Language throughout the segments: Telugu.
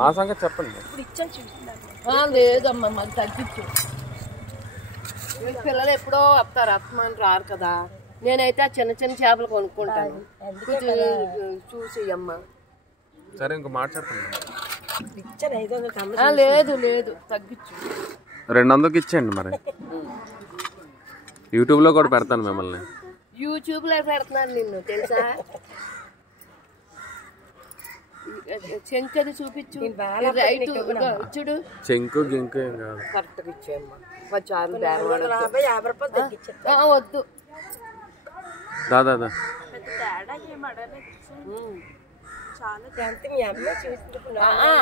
మా సంగతి చెప్పండి. లేదమ్మా మాకు తగ్గించు. పిల్లలు ఎప్పుడో వస్తారు, అత్తమాని రారు కదా. నేనైతే ఆ చిన్న చిన్న చేపలు కొనుక్కుంటాను. కొంచెం చూసి అమ్మా. సరే ఇంకో మాట చెప్పండి. లేదు లేదు తగ్గించు. 200కి ఇచ్చేయండి. మరి యూట్యూబ్లో కూడా పెడతాను మిమ్మల్ని. యూట్యూబ్లో పెడుతున్నాను నిన్ను తెలుసా. చెంకది చూపించు. చూడు చెంకు గింకు ఏం కాదు. కరెక్ట్గా ఇచ్చేయమ్మా. వద్దు దాదా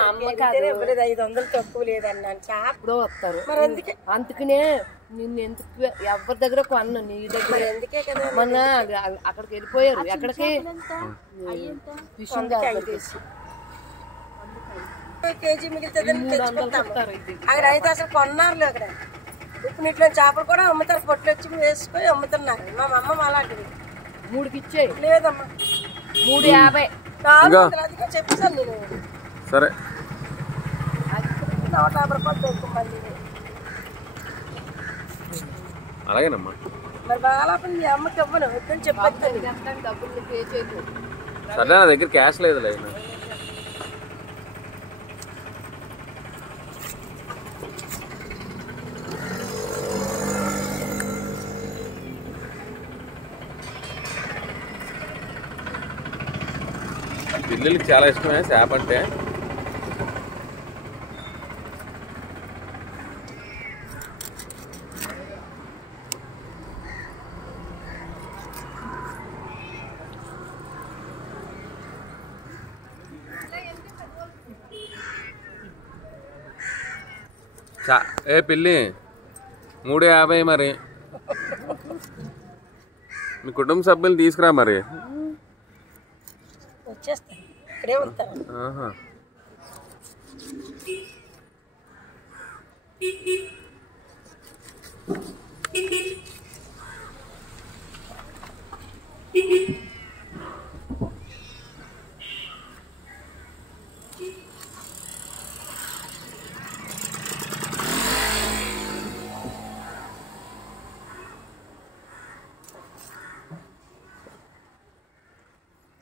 అమ్మకి 500 తక్కువ లేదన్నాను. ఇప్పుడు వస్తారు అందుకనే నిన్ను ఎందుకు ఎవరి దగ్గర కొన్నా, నీ దగ్గర. ఎందుకే కదా మొన్న అక్కడికి వెళ్ళిపోయారు. ఎక్కడికి కేజీ మిగిలితే అక్కడ అయితే అసలు కొన్నారు. అక్కడ ఉప్పు నీటిలో చేపలు కూడా అమ్ముతారు. పొట్లు వచ్చి వేసుకొని అమ్ముతున్నారు. మా అమ్మ అలాంటిది 3కి ఇచ్చేయి. లేదమ్మా 350. అదిగా చెప్పేసాను నేను. సరే 150 రూపాయలు దొరుకుతుంది. అలాగేనమ్మా. మరి బాగా మీ అమ్మకి ఇవ్వను వద్దని చెప్పొద్దు. డబ్బులు పే చేయదు. సరే నా దగ్గర క్యాష్ లేదు. లేదు పిల్లలకి చాలా ఇష్టమే చేప అంటే. ఏ పిల్లి 350 మరి. మీ కుటుంబ సభ్యులు తీసుకురా మరి. వచ్చేస్తాను ఇక్కడే ఉంటాను.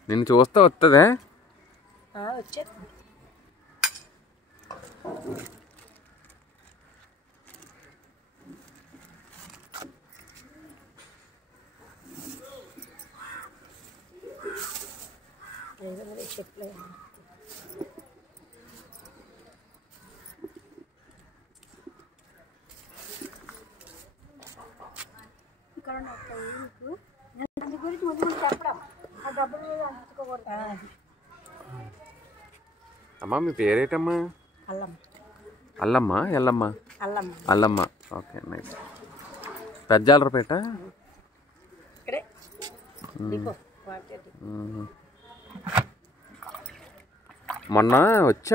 నిన్ను చూస్తే వస్తుందే. వచ్చేది చెప్పలేదు. అమ్మా మీ పేరేటమ్మా? అల్లమ్మ. ఎల్లమ్మ? అల్లమ్మ. Okay nice. పెద్దాలరపేట. మొన్న వచ్చా